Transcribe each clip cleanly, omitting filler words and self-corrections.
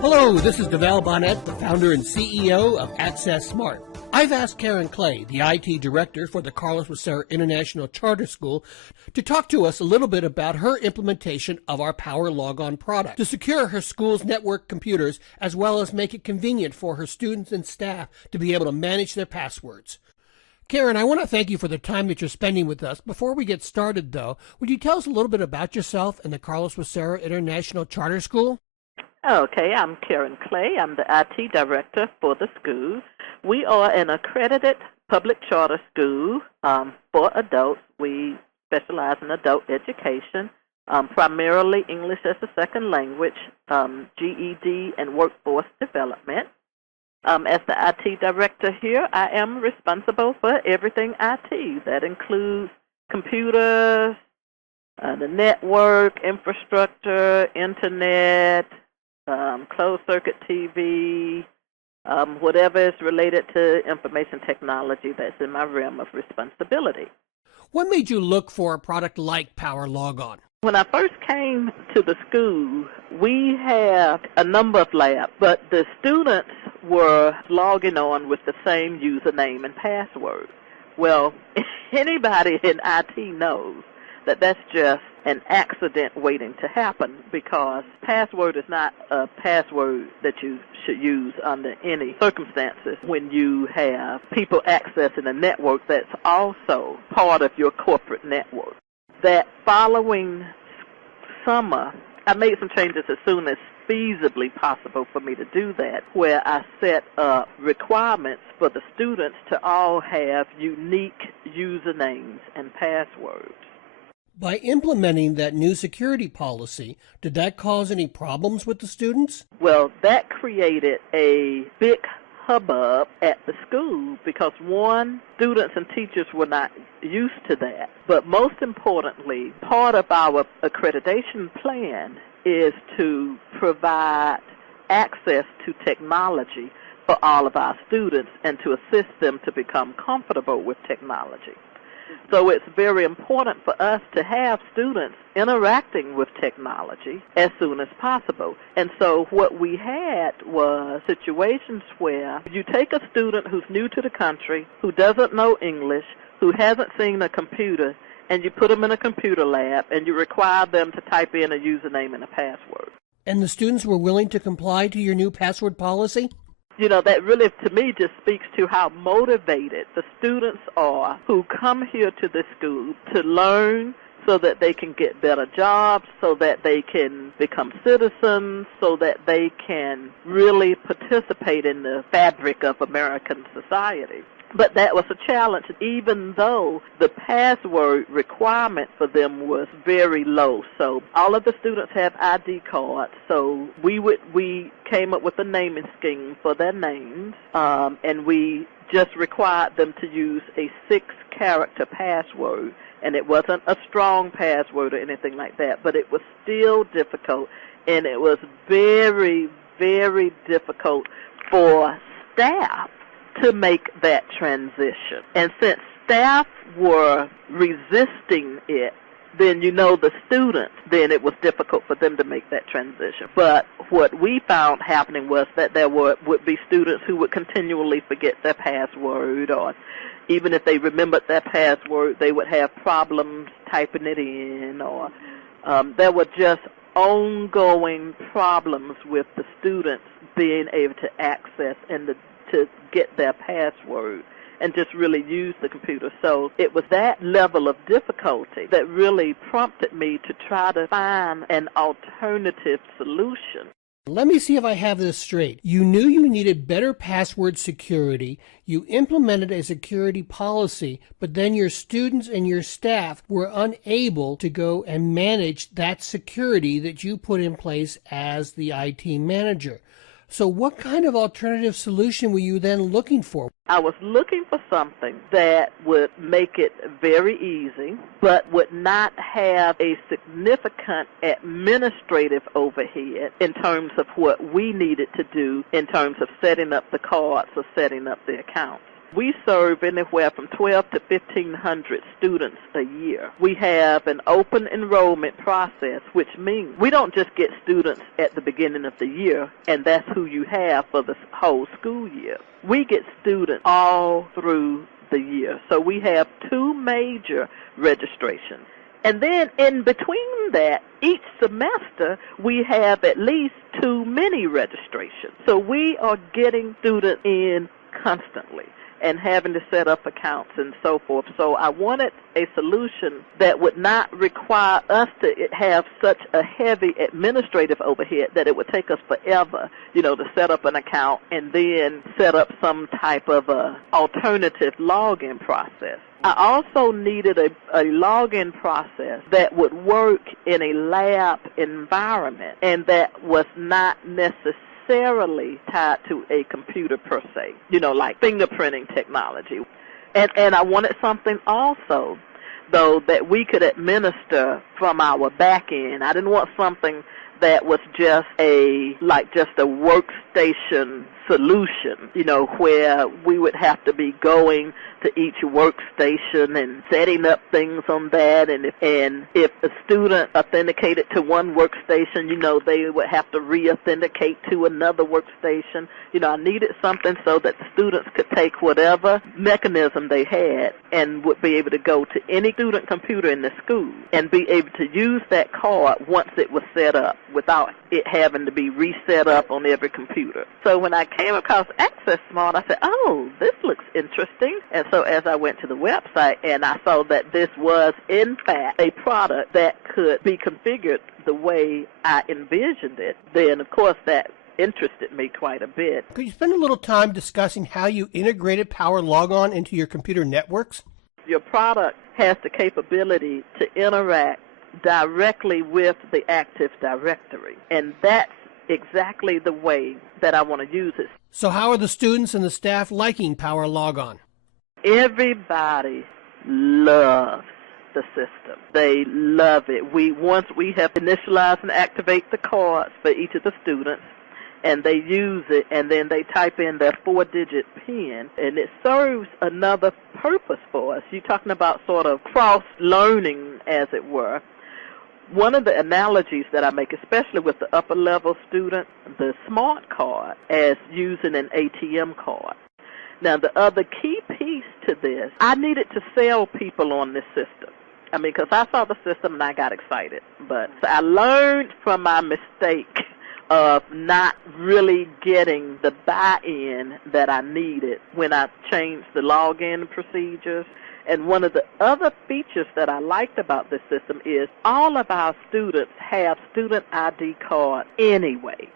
Hello, this is Dovell Bonnett, the founder and CEO of Access Smart. I've asked Karen Clay, the IT director for the Carlos Rosario International Charter School, to talk to us a little bit about her implementation of our Power LogOn product to secure her school's network computers, as well as make it convenient for her students and staff to be able to manage their passwords. Karen, I want to thank you for the time that you're spending with us. Before we get started, though, would you tell us a little bit about yourself and the Carlos Rosario International Charter School? Okay, I'm Karen Clay. I'm the IT director for the school. We are an accredited public charter school for adults. We specialize in adult education, primarily English as a second language, GED, and workforce development. As the IT director here, I am responsible for everything IT. That includes computers, the network, infrastructure, internet, closed-circuit TV, whatever is related to information technology that's in my realm of responsibility. What made you look for a product like Power LogOn? When I first came to the school, we have a number of labs, but the students were logging on with the same username and password. Well, anybody in IT knows that that's just an accident waiting to happen, because password is not a password that you should use under any circumstances when you have people accessing a network that's also part of your corporate network. That following summer, I made some changes as soon as feasibly possible for me to do that, where I set up requirements for the students to all have unique usernames and passwords. By implementing that new security policy, did that cause any problems with the students? Well, that created a big hubbub at the school because, one, students and teachers were not used to that. But most importantly, part of our accreditation plan is to provide access to technology for all of our students and to assist them to become comfortable with technology. So it's very important for us to have students interacting with technology as soon as possible. And so what we had was situations where you take a student who's new to the country, who doesn't know English, who hasn't seen a computer, and you put them in a computer lab and you require them to type in a username and a password. And the students were willing to comply to your new password policy? You know, that really, to me, just speaks to how motivated the students are who come here to this school to learn so that they can get better jobs, so that they can become citizens, so that they can really participate in the fabric of American society. But that was a challenge, even though the password requirement for them was very low. So all of the students have ID cards, so we came up with a naming scheme for their names, and we just required them to use a 6-character password. And it wasn't a strong password or anything like that, but it was still difficult, and it was very, very difficult for staff to make that transition. And since staff were resisting it, then you know the students, then it was difficult for them to make that transition. But what we found happening was that there would be students who would continually forget their password, or even if they remembered their password, they would have problems typing it in, or there were just ongoing problems with the students being able to access and to get their password and just really use the computer. So it was that level of difficulty that really prompted me to try to find an alternative solution. Let me see if I have this straight. You knew you needed better password security. You implemented a security policy, but then your students and your staff were unable to go and manage that security that you put in place as the IT manager. So what kind of alternative solution were you then looking for? I was looking for something that would make it very easy, but would not have a significant administrative overhead in terms of what we needed to do in terms of setting up the cards or setting up the accounts. We serve anywhere from 12 to 1,500 students a year. We have an open enrollment process, which means we don't just get students at the beginning of the year, and that's who you have for the whole school year. We get students all through the year. So we have 2 major registrations. And then in between that, each semester, we have at least 2 mini registrations. So we are getting students in constantly and having to set up accounts and so forth. So I wanted a solution that would not require us to have such a heavy administrative overhead that it would take us forever, to set up an account and then set up some type of a alternative login process. I also needed a login process that would work in a lab environment and that was not necessarily tied to a computer per se, like fingerprinting technology. And I wanted something also, though, that we could administer from our back end. I didn't want something that was just a workstation solution, where we would have to be going to each workstation and setting up things on that. And if a student authenticated to one workstation, they would have to re-authenticate to another workstation. I needed something so that the students could take whatever mechanism they had and would be able to go to any student computer in the school and be able to use that card once it was set up without it having to be reset up on every computer. So when I came across Access Smart, I said, oh, this looks interesting. And so as I went to the website and I saw that this was, in fact, a product that could be configured the way I envisioned it, then, of course, that interested me quite a bit. Could you spend a little time discussing how you integrated Power LogOn into your computer networks? Your product has the capability to interact directly with the Active Directory, and that's exactly the way that I want to use it. So how are the students and the staff liking Power LogOn? Everybody loves the system. They love it. Once we have initialized and activate the cards for each of the students, and they use it, and then they type in their 4-digit PIN, and it serves another purpose for us. You're talking about sort of cross-learning, as it were. One of the analogies that I make, especially with the upper-level student, the smart card as using an ATM card. Now, the other key piece to this, I needed to sell people on this system. Because I saw the system and I got excited. But I learned from my mistake of not really getting the buy-in that I needed when I changed the login procedures. And one of the other features that I liked about this system is all of our students have student ID cards anyway.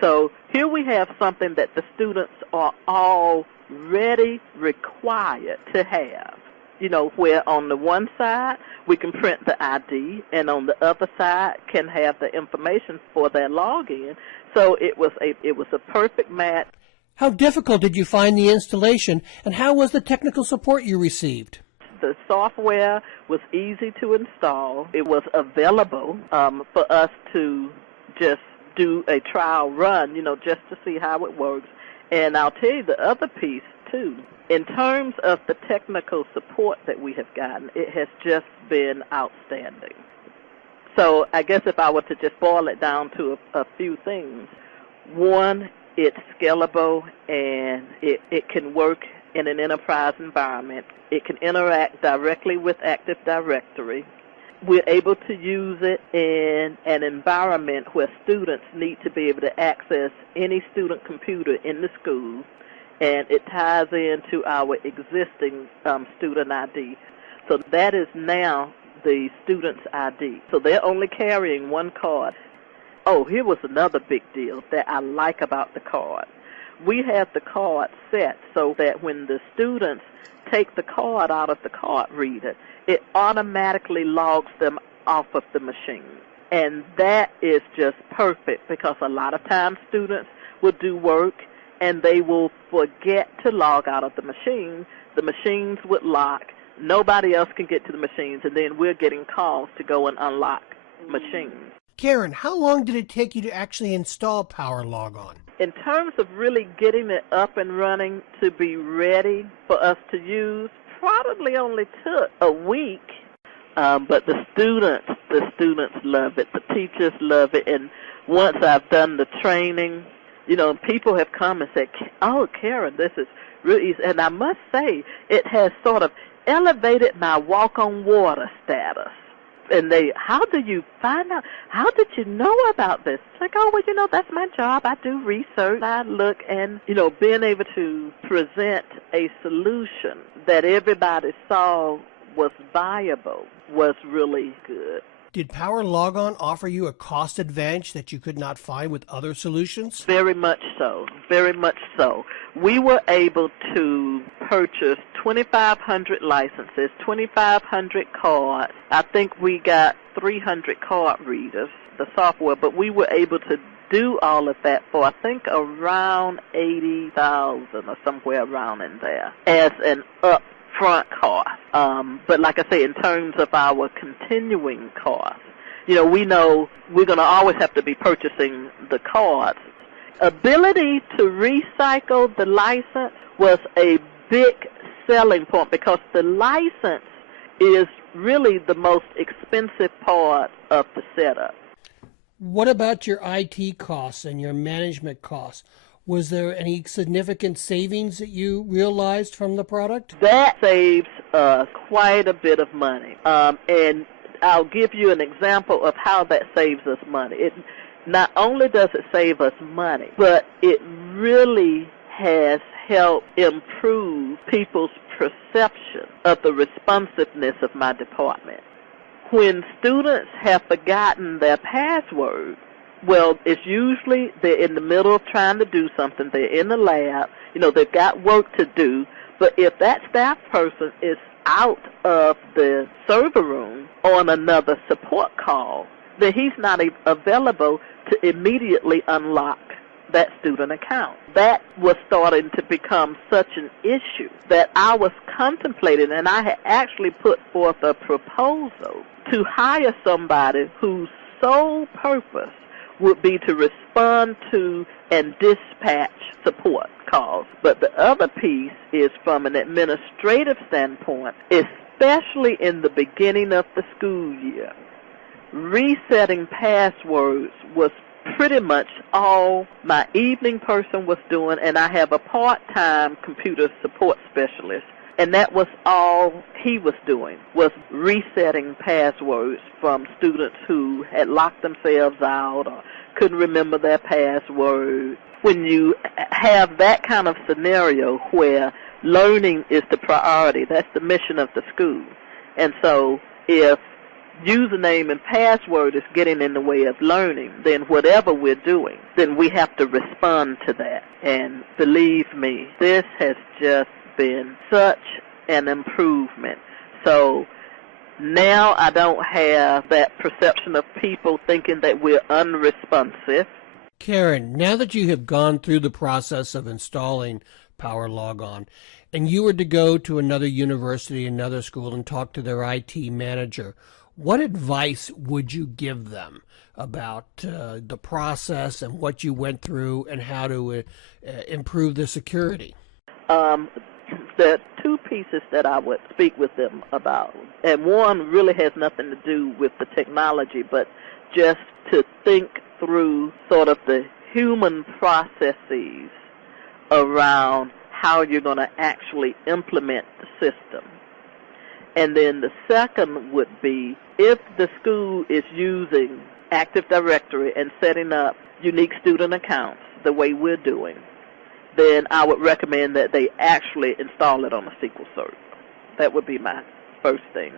So here we have something that the students are already required to have. Where on the one side we can print the ID, and on the other side can have the information for their login. So it was a perfect match. How difficult did you find the installation, and how was the technical support you received? The software was easy to install. It was available for us to just do a trial run, just to see how it works. And I'll tell you the other piece, too. In terms of the technical support that we have gotten, it has just been outstanding. So I guess if I were to just boil it down to a few things, one, it's scalable and it can work in an enterprise environment. It can interact directly with Active Directory. We're able to use it in an environment where students need to be able to access any student computer in the school, and it ties into our existing student ID. So that is now the student's ID. So they're only carrying one card. Oh, here was another big deal that I like about the card. We have the card set so that when the students take the card out of the card reader, it automatically logs them off of the machine. And that is just perfect because a lot of times students will do work and they will forget to log out of the machine. The machines would lock. Nobody else can get to the machines, and then we're getting calls to go and unlock machines. Karen, how long did it take you to actually install Power LogOn? In terms of really getting it up and running to be ready for us to use, probably only took a week. But the students love it. The teachers love it. And once I've done the training, people have come and said, "Oh, Karen, this is really easy." And I must say, it has sort of elevated my walk on water status. And how do you find out? How did you know about this? It's like, oh, well, that's my job. I do research. I look, and, being able to present a solution that everybody saw was viable was really good. Did Power LogOn offer you a cost advantage that you could not find with other solutions? Very much so. Very much so. We were able to purchase 2,500 licenses, 2,500 cards. I think we got 300 card readers, the software, but we were able to do all of that for, I think, around $80,000 or somewhere around in there as an upfront cost. But like I say, in terms of our continuing costs, we know we're going to always have to be purchasing the cards. Ability to recycle the license was a big selling point because the license is really the most expensive part of the setup. What about your IT costs and your management costs? Was there any significant savings that you realized from the product? That saves quite a bit of money. And I'll give you an example of how that saves us money. Not only does it save us money, but it really has helped improve people's perception of the responsiveness of my department. When students have forgotten their password, well, it's usually they're in the middle of trying to do something. They're in the lab. They've got work to do. But if that staff person is out of the server room on another support call, then he's not available to immediately unlock that student account. That was starting to become such an issue that I was contemplating, and I had actually put forth a proposal to hire somebody whose sole purpose would be to respond to and dispatch support calls. But the other piece is from an administrative standpoint, especially in the beginning of the school year. Resetting passwords was pretty much all my evening person was doing, and I have a part-time computer support specialist, and that was all he was doing, was resetting passwords from students who had locked themselves out or couldn't remember their password. When you have that kind of scenario where learning is the priority, that's the mission of the school. And so if username and password is getting in the way of learning, then whatever we're doing, then we have to respond to that. And believe me, this has just been such an improvement. So now I don't have that perception of people thinking that we're unresponsive. Karen, now that you have gone through the process of installing Power LogOn, and you were to go to another university, another school, and talk to their IT manager, what advice would you give them about the process and what you went through and how to improve the security? There are two pieces that I would speak with them about. And one really has nothing to do with the technology, but just to think through sort of the human processes around how you're going to actually implement the system. And then the second would be, if the school is using Active Directory and setting up unique student accounts the way we're doing, then I would recommend that they actually install it on a SQL server. That would be my first thing.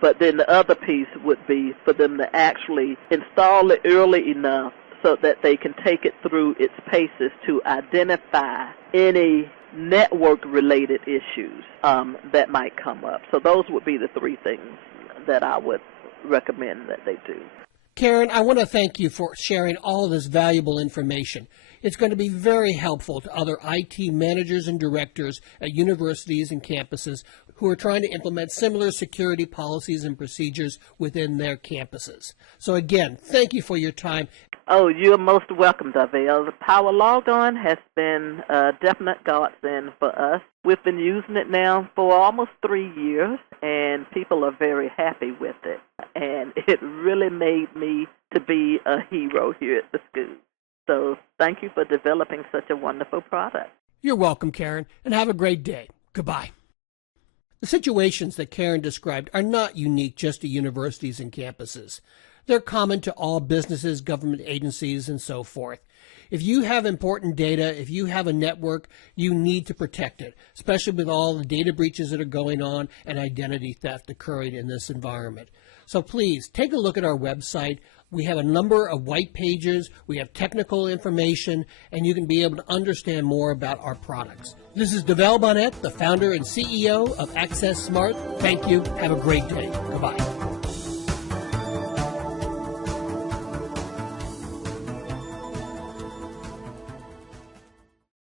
But then the other piece would be for them to actually install it early enough so that they can take it through its paces to identify any network-related issues that might come up. So those would be the three things that I would recommend that they do. Karen, I want to thank you for sharing all of this valuable information. It's going to be very helpful to other IT managers and directors at universities and campuses who are trying to implement similar security policies and procedures within their campuses. So again, thank you for your time. Oh, you're most welcome, Dovell. The Power LogOn has been a definite godsend for us. We've been using it now for almost 3 years, and people are very happy with it. And it really made me to be a hero here at the school. So thank you for developing such a wonderful product. You're welcome, Karen, and have a great day. Goodbye. The situations that Karen described are not unique just to universities and campuses. They're common to all businesses, government agencies, and so forth. If you have important data, if you have a network, you need to protect it, especially with all the data breaches that are going on and identity theft occurring in this environment. So please take a look at our website. We have a number of white pages, we have technical information, and you can be able to understand more about our products. This is Dovell Bonnett, the founder and CEO of Access Smart. Thank you. Have a great day. Goodbye.